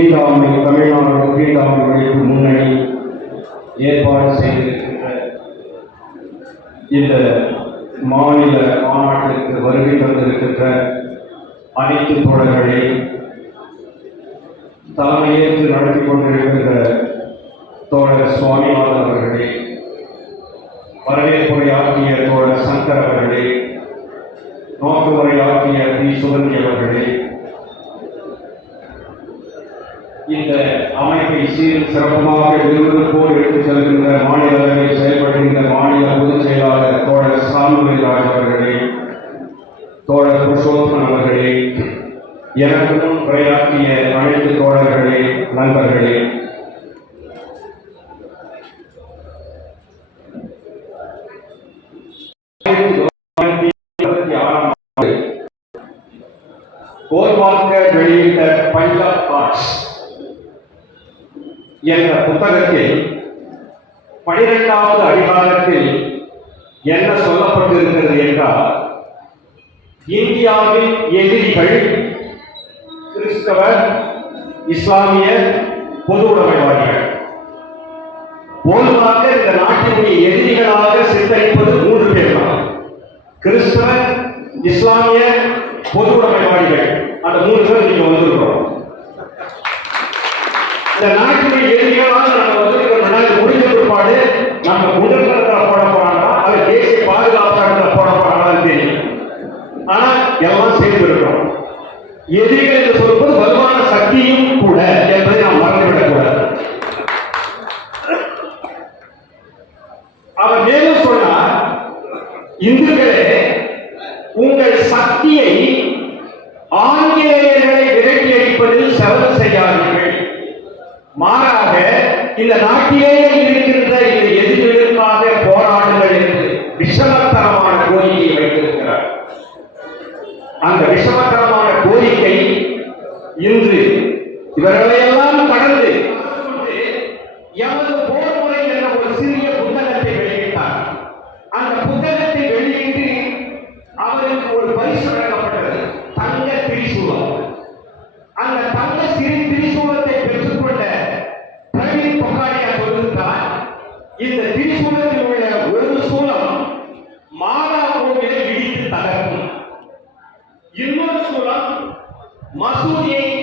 தீண்டாமை தமிழ்நாடு தீண்டாமை ஒழிப்பு முன்னணி ஏற்பாடு செய்திருக்கின்ற இந்த மாநில மாநாட்டிற்கு வருகை தந்திருக்கின்ற அனைத்து தொடர்களை தலைமையேற்று நடத்தி கொண்டிருக்கின்ற தோழர் சுவாமிநாதன் அவர்களே வரவேற்புரையாற்றிய தோழர் சங்கர் அவர்களே நோக்குமுறையாற்றிய பி. சுகந்தி அவர்களே இந்த அமைப்பை சீரும் சிறப்பமாக விறுவிறுப்போடு எடுத்துச் செல்கின்ற மாநில அளவில் செயல்படுகின்ற மாநில பொதுச் செயலாளர் தோழர் சாமுவேல் ராஜ் அவர்களே தோழர் புருஷோத்தமன் அவர்களே எனக்கு உரையாற்றிய அனைத்து தோழர்களே நண்பர்களே. கோல்வால்கர் வெளியிட்ட பஞ்சாப் கார்ட்ஸ் என்ற புத்தகத்தில் பனிரெண்டாவது அதிகாரத்தில் என்ன சொல்லப்பட்டிருக்கிறது என்றால் இந்தியாவின் எதிரிகள் கிறிஸ்தவ இஸ்லாமிய பொது உடைமைவாதிகள். போதுமாக இந்த நாட்டினுடைய எதிரிகளாக சித்தரிப்பது மூன்று பேர் தான் கிறிஸ்தவர் இஸ்லாமிய பொது உடைமைவாதிகள். அந்த மூன்று பேர் நீங்க வந்திருக்கிறோம். இந்த நாட்டுடைய எதிரிகளால் நம்ம வந்து முடிஞ்ச பிற்பாடு நம்ம முதல்வர்கள் போட போறாங்களா அது தேசிய பாதுகாப்பு போட போறாங்களான்னு தெரியும். ஆனா எல்லாம் சேர்ந்து இருக்கிறோம் எதிரிகள் என்று சொல்லும்போது வருமான சக்தியும் கூட என்பதை நாம் மறந்துவிடக் அவர் மேலும் சொன்னார் இந்துக்களே உங்கள் சக்தியை Sudie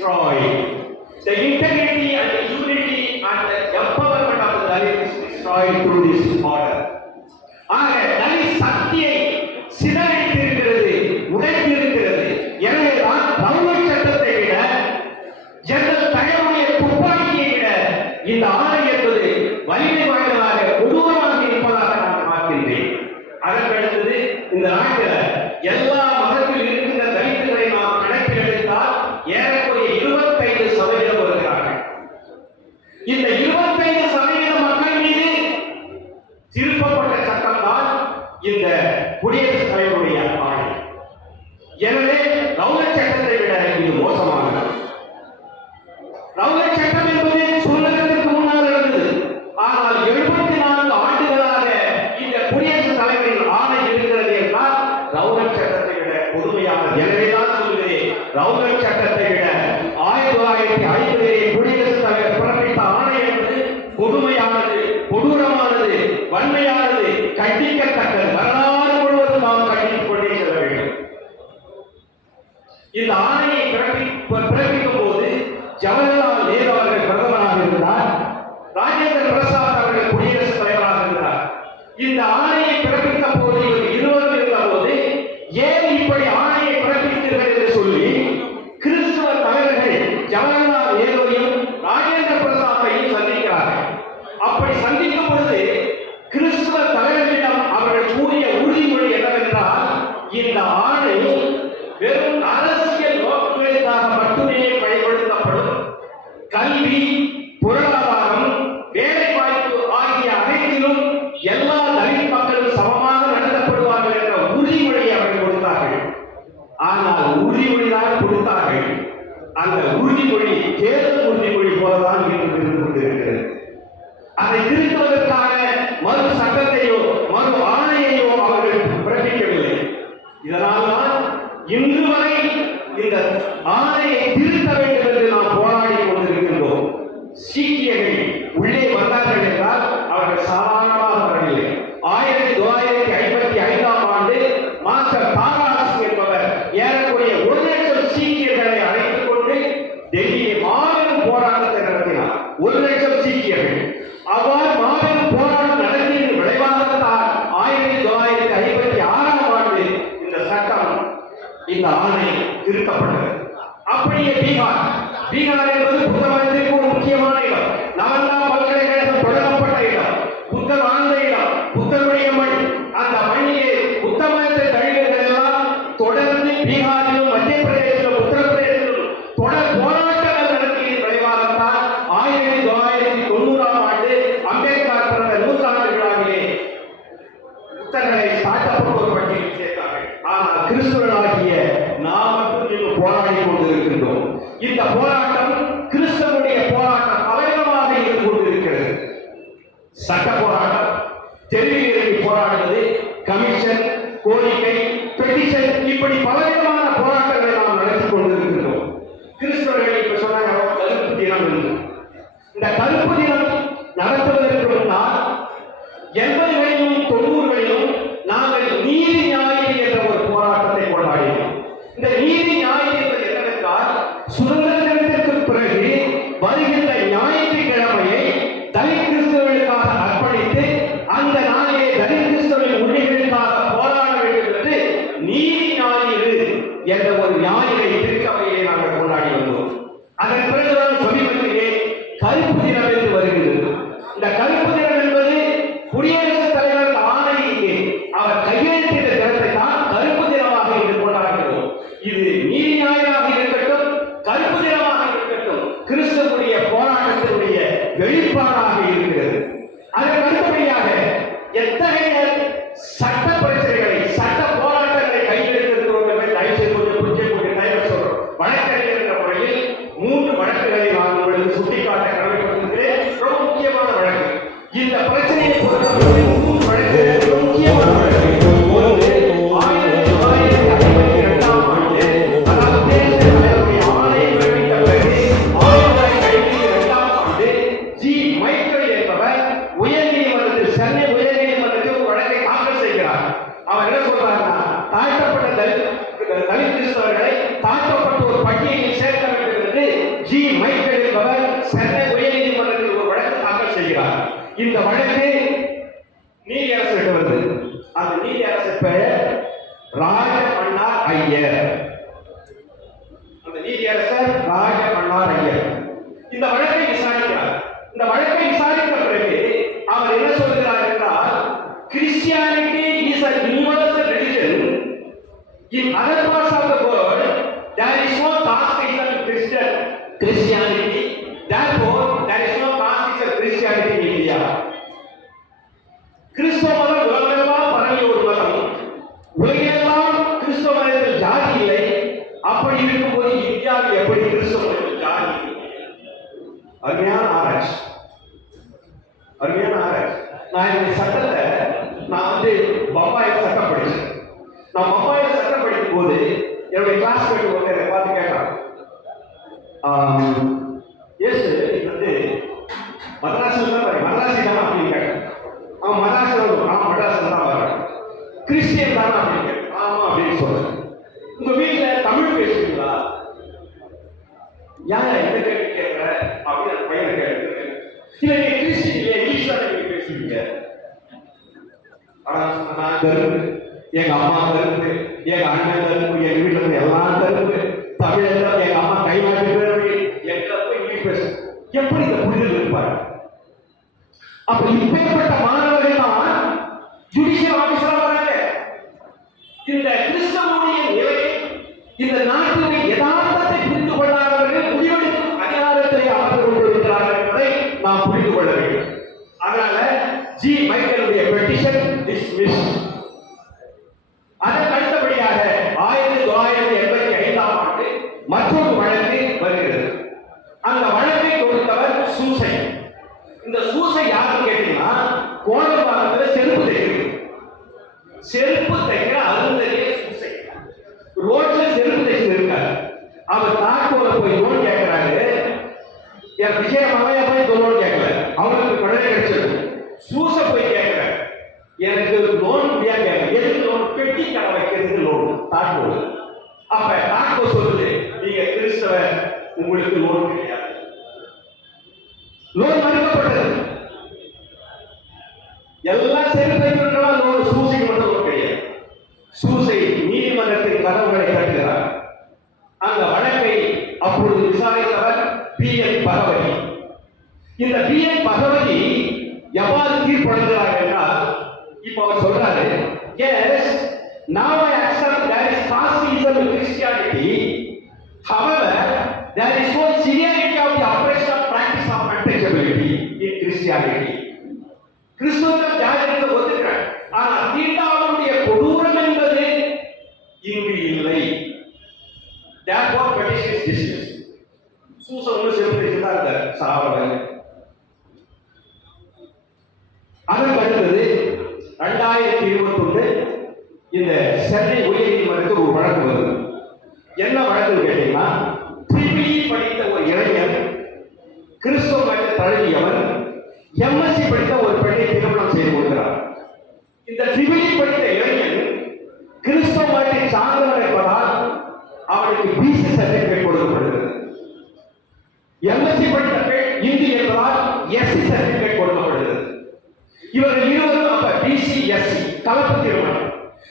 destroyed. The integrity and the unity and the empowerment of the life is destroyed through this order. I போராடி கொண்டிருக்கின்றோம். இந்த போராட்டம் கிறிஸ்தவனுடைய போராட்டம் பலவிதமாக இருந்து கொண்டிருக்கிறது. சட்ட ভাই உலகெல்லாம் கிறிஸ்தவ மதத்தில் ஜாதி இல்லை. அப்படி இருக்கும்போது இந்தியாவில் எப்படி கிறிஸ்தவ மதத்தில் ஜாதி அருமையான ஆராய்ச்சி. அருமையான ஆராய்ச்சி. நான் இந்த சட்டத்தை நான் வந்து பம்பாயில் சட்டம் படித்தேன் நான் பம்பாயில் சட்டம் படிக்கும் போது என்னுடைய கிளாஸ்மேட் ஒருத்தர் என்னை பார்த்து கேட்டாங்க. இயேசு வந்து மதராசில் யாரா எந்த கேள்வி கேட்கிற அப்படின்னு அந்த பையனை கேட்டேன் நீங்க கிறிஸ்டியன் இல்லையா இங்கிலீஷ் தான் நீங்க பேசுவீங்க நான் கருப்பு எங்க அம்மா கருப்பு எங்க அண்ணன் கருப்பு எங்க வீட்டுல இருந்து எல்லாம் கருப்பு. எங்க அம்மா கை எங்க போய் இங்கிலீஷ் பேசு எப்படி இந்த புரிதல் இருப்பாரு? அப்ப இப்பேற்பட்ட என் விஜய மாமையா போய் லோன் கேட்கல. அவங்களுக்கு கடனை கிடைச்சது சூச போய் கேட்கல. எனக்கு லோன் முடியாது கேட்கல. எதுக்கு லோன் பெட்டி கடை வைக்கிறதுக்கு லோன் தாக்கோல் அப்ப தாக்கோ சொல்லுது நீங்க கிறிஸ்தவ உங்களுக்கு லோன் கிடையாது. லோன் மறுக்கப்பட்டது. எல்லா சரி பண்ணி சூசைக்கு மட்டும் லோன் கிடையாது சூசை நீதிமன்றத்தின் கதவுகளை தட்டுகிறார் அந்த வழக்கை அப்பொழுது விசாரித்தவர் பி என் பகவதி இந்த பிஐ பகவதி எவ்வாறு தீர்ப்படுகிறார் என்றால் இப்போ அவர் சொல்றாரு yes now I accept there is fascism in Christianity however there is no severity of the oppression of practice of mandatability in Christianity கிறிஸ்துவத்தை தியாகத்தை ஒத்துக்கிறார் ஆனால் கலப்பு திருமணம்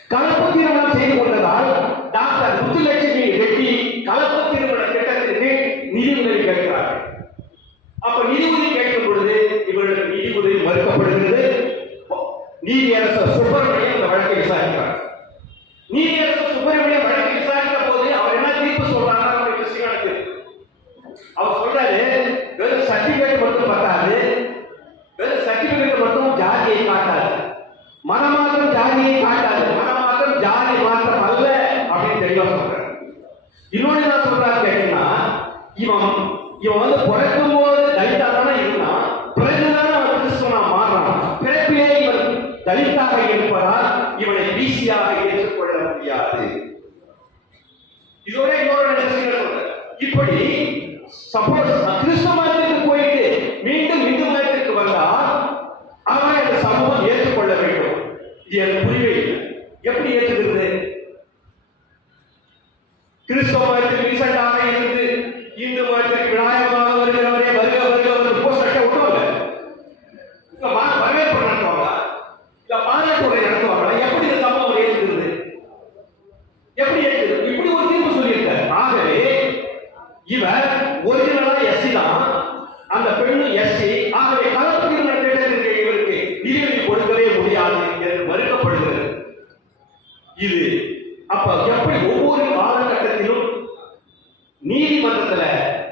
கலப்பு திருமணம் செய்து கொண்டதால் டாக்டர் முத்துலட்சுமி இப்படி சப்போஸ் கிறிஸ்துவ மதத்துக்கு போயிட்டு மீண்டும் இந்து மதத்துக்கு வந்தால் அவனை அந்த சமூகம் ஏற்றுக்கொள்ள வேண்டும். இது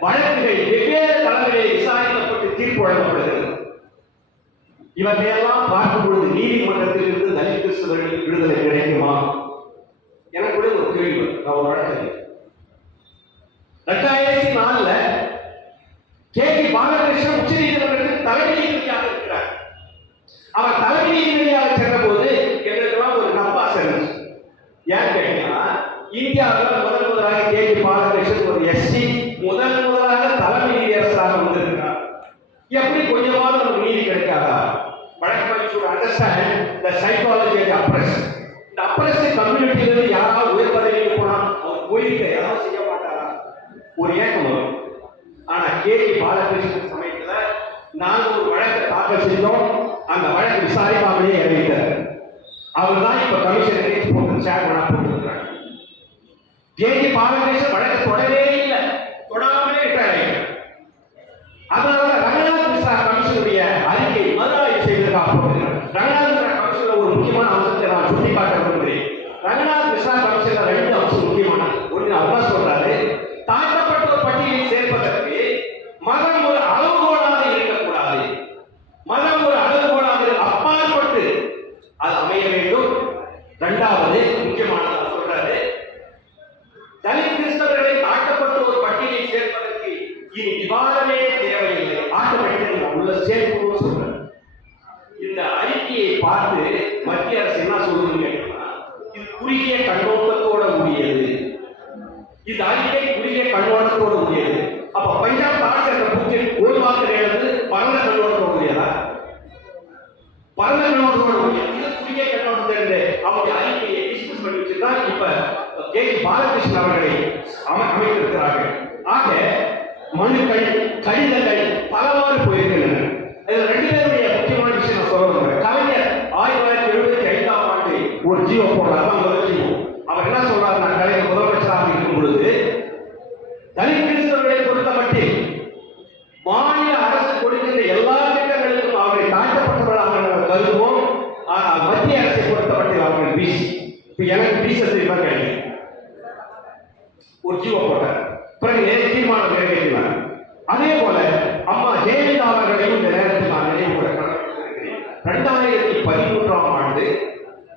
வழக்குகள் வெவ்வேறு தளங்களில் விசாரிக்கப்பட்டு தீர்ப்பு வழங்கப்படுகிறது இவற்றையெல்லாம் பார்க்கும் பொழுது நீதிமன்றத்தில் இருந்து தலித் கிறிஸ்தவர்கள் விடுதலை கிடைக்குமா? எனக்கு ஒரு கேள்வி நான் ஒரு வழக்கு ரெண்டாயிரத்தி நாலுல கே வி பாலகிருஷ்ணன் உச்ச நீதிமன்றத்தில் தலைமை நீதிபதியாக இருக்கிறார். அவர் understand the psychology of the oppressed. இந்த oppressed community ல இருந்து யாராவது உயர் பதவிக்கு போனா அவர் கோயிலுக்கு யாராவது செய்ய மாட்டாரா? ஒரு ஏக்கம் வரும். ஆனா கே பாலகிருஷ்ணன் சமயத்துல நாங்க ஒரு வழக்கை தாக்கல் செய்தோம் அந்த வழக்கு விசாரிக்காமலே இறங்கிட்டார். அவர் தான் இப்ப கமிஷன் கேட்டு போட்டு சேர்மனா போட்டுருக்காங்க கே பாலகிருஷ்ணன் வழக்கு தொடவே இல்லை. தொடாமலே விட்டாரு அதனால ரங்கநாத் மிஸ்ரா கமிஷனுடைய அறிக்கை மறுஆய்வு செய்வதற்காக போகிறேன் ரங்கநாத் மிஸ்ரா கமிஷன்ல ஒரு முக்கியமான அம்சத்தை நான் சுட்டிக்காட்ட விரும்புகிறேன் ரங்கநாத் மிஸ்ரா கமிஷன்ல ரெண்டு அம்சம் முக்கியமானது ஒன்று அவர் சொல்றாரு தாழ்த்தப்பட்டோர் பட்டியலில் சேர்ப்பதற்கு மதம் ஒரு அளவுகோலாக இருக்கக்கூடாது மதம் ஒரு அளவுகோலாக அப்பாற்பட்டு அது அமைய வேண்டும் இரண்டாவது முக்கியமானது அவர் சொல்றாரு தலித் கிறிஸ்தவர்களை தாழ்த்தப்பட்ட ஒரு பட்டியலில் சேர்ப்பதற்கு இனி விவாதமே தேவையில்லை ஆட்டோமேட்டிக் நம்ம உள்ள சேர்க்கணும்னு சொல்றேன் இந்த அறிக்கையை பார்த்து மத்திய அரசு என்ன சொல்லுதுன்னு கேட்டீங்கன்னா இது குறுகிய கண்ணோட்டத்தோட உரியது இந்த அறிக்கை குறுகிய கண்ணோட்டத்தோட உரியது அப்ப பஞ்சாப் தாட்சி அந்த பூஜை ஒரு மாதம் நேரத்து பரந்த கண்ணோட்டத்தோட உரியதா பரந்த கண்ணோட்டத்தோட உரியது இது குறுகிய கண்ணோட்டத்தை அவருடைய அறிக்கையை டிஸ்கஸ் பண்ணி வச்சுதான் இப்ப கே டி பாலகிருஷ்ணன் அவர்களை அமைத்திருக்கிறார்கள். ஆக மனுக்கள் கடிதங்கள் பலவாறு போயிருக்கின்றன இதுல ரெண்டு பேருடைய முக்கியமான விஷயம் நான் சொல்ல விரும்புறேன் கலைஞர் ஆயிரத்தி தொள்ளாயிரத்தி எழுபத்தி ஐந்தாம் ஆண்டு ஒரு ஜீவோ போடுறாரு தான் முதல் ஜீவோ அவர் என்ன சொல்றாருன்னா கலைஞர் முதலமைச்சராக இருக்கும் பொழுது தலித் கிறிஸ்தவர்களை பொறுத்த மட்டில் மாநில அரசு கொடுக்கின்ற எல்லா திட்டங்களுக்கும் அவரை தாழ்த்தப்பட்டவர்களாக நாங்கள் கருதுவோம் ஆனால் மத்திய அரசை பொறுத்த மட்டில் அவர்கள் பிசி இப்ப எனக்கு பிசி தான் ஒரு ஜீவ போட்டார் பிறகு நேரே தீர்மானம் நிறைவேற்றினார். அதே போல அம்மா ஜெயலலிதா அவர்களையும் இந்த நேரத்தில் நான் நினைவு கூட ரெண்டாயிரத்தி பதிமூன்றாம் ஆண்டு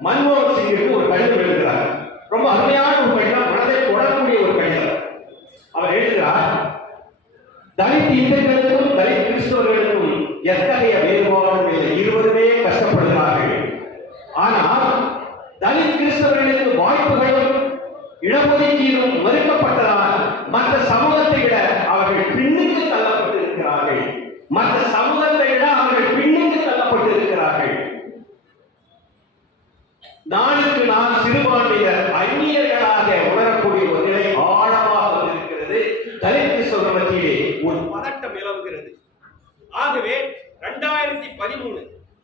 மன்மோகன் சிங்கிற்கு ஒரு கடிதம் எழுதுகிறார். ரொம்ப அருமையான ஒரு கடிதம் மனதை தொடரக்கூடிய ஒரு கடிதம். அவர் எழுதுகிறார் தலித் இந்துக்களுக்கும் தலித் கிறிஸ்தவர்களுக்கும் எத்தகைய வேறுபாடும் இல்லை. இருவருமே கஷ்டப்படுகிறார்கள். ஆனால் தலித் கிறிஸ்தவர்களுக்கு வாய்ப்புகளும் இடஒதுக்கீடும் மறுக்கப்பட்டதால் மற்ற சமூகத்தை விட அவர்கள் பின்னுக்கு தள்ளப்பட்டிருக்கிறார்கள். மற்ற சமூகத்தை விட அவர்கள் பின்னுக்கு தள்ளப்பட்டிருக்கிறார்கள். நாளுக்கு நாள் சிறுபான்மையர் அந்நியர்களாக உணரக்கூடிய ஒரு நிலை ஆழமாக வந்திருக்கிறது. தலித் கிறிஸ்தவ மத்தியிலே ஒரு பதட்டம் நிலவுகிறது. ஆகவே இரண்டாயிரத்தி பதிமூணு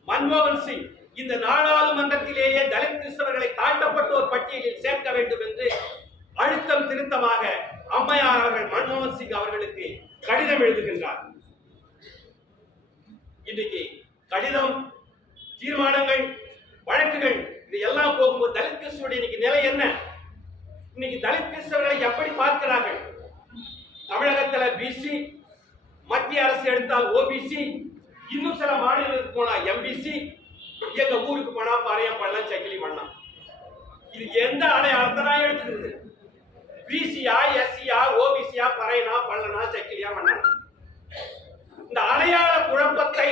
மன்மோகன் சிங் இந்த நாடாளுமன்றத்திலேயே தலித் கிறிஸ்தவர்களை தாழ்த்தப்பட்டோர் பட்டியலில் சேர்க்க வேண்டும் என்று அழுத்தம் திருத்தமாக அம்மையார் அவர்கள் மன்மோகன் சிங் அவர்களுக்கு கடிதம் எழுதுகின்றார். இன்னைக்கு கடிதம் தீர்மானங்கள் வழக்குகள் இது எல்லாம் போகும்போது தலித் கிறிஸ்தவருடைய இன்னைக்கு நிலை என்ன? இன்னைக்கு தலித் கிறிஸ்தவர்களை எப்படி பார்க்கிறார்கள்? தமிழகத்துல பிசி மத்திய அரசு எடுத்தால் ஓபிசி இன்னும் சில மாநிலங்களுக்கு போனா எம்பிசி எங்க ஊருக்கு போனா பாறையா பண்ணலாம் சக்கிலி பண்ணலாம் இது எந்த அடையாளத்தை தான் எடுத்துக்கிறது பிசியா எஸ்சியா ஓபிசியா பறையனா பள்ளனா சக்கிலியா மன்னனா இந்த அடையாள குழப்பத்தை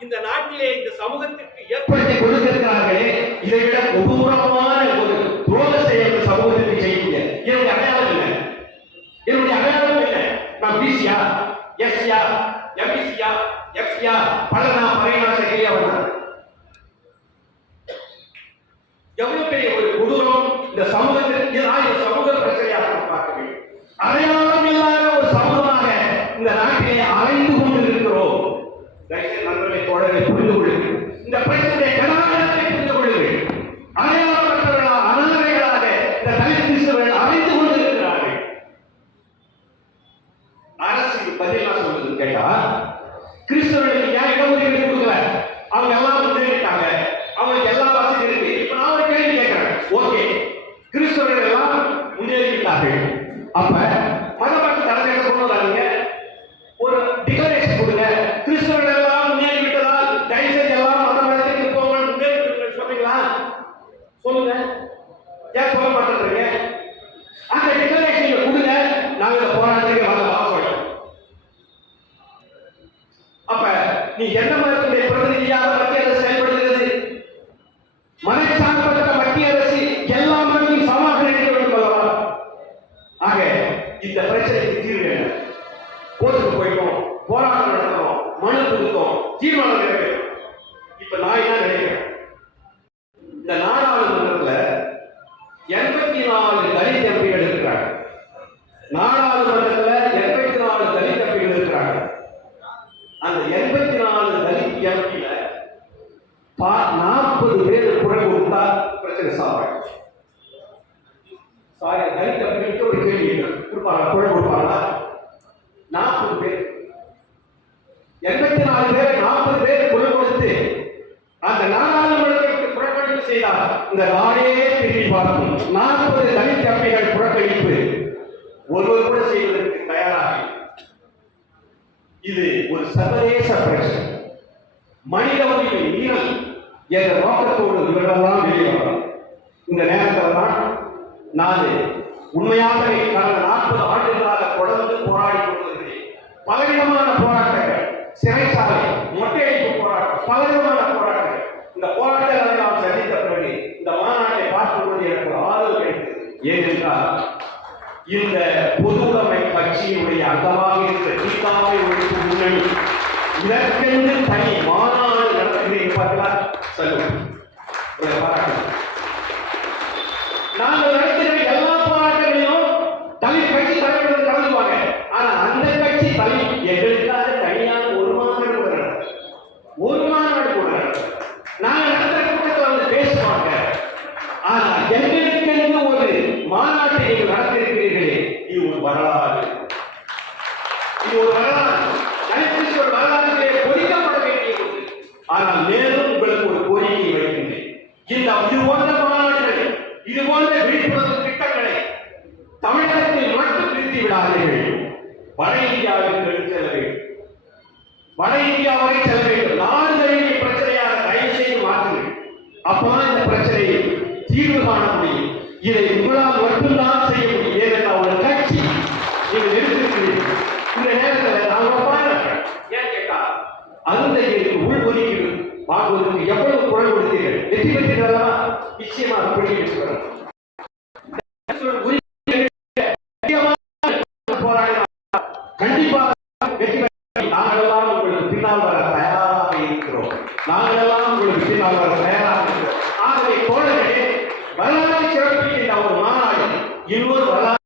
இந்த நாட்டிலே இந்த சமூகத்திற்கு ஏற்படுத்தி ஏற்படுத்தி கொடுத்திருக்கிறார்களே இதை விட கொடூரமான ஒரு துரோக செயல் சமூகத்திற்கு செய்யுங்க என்னுடைய அடையாளம் இல்லை என்னுடைய அடையாளம் இல்லை நான் பிசியா எஸ்சியா எம்பிசியா எஃப்சியா பலனா பறையனா சக்கிலியா வந்தார் இந்த சமூகத்திற்கு இல்லாமல் கடந்த நாற்பது ஆண்டுகளாக தொடர்ந்து போராடி கொண்டிருக்கிறேன். பலவிதமான போராட்டங்கள் சிறைச்சாலை மொட்டையடிப்பு போராட்டம் பலவிதமான போராட்டங்கள். இந்த போராட்டங்களை நாம் சந்தித்த பிறகு இந்த மாநாட்டை பார்க்கும்போது எனக்கு ஆதரவு கிடைத்தது. ஏனென்றால் இந்த பொதுவுடைமை கட்சியினுடைய அங்கமாக இருக்கிற தீக்காவை ஒழிப்பு முன்னணி இதற்கென்று தனி மாநாடு நடத்துகிறீர்கள் சொல்லுங்கள் நாங்கள் ஒரு வரலாறு கணிப்பீஸ்வர் வரலாறு பொறிக்கப்பட வேண்டியது ஆனால் மேலும் நாங்களெல்லாம் உங்களுக்கு பின்னால் வர தயாராக ஆகவே தோழர்களே வரலாறு சிறப்பிக்கின்ற ஒரு மாநாடு இருவர் வரலாறு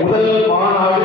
முதல் மாநாடு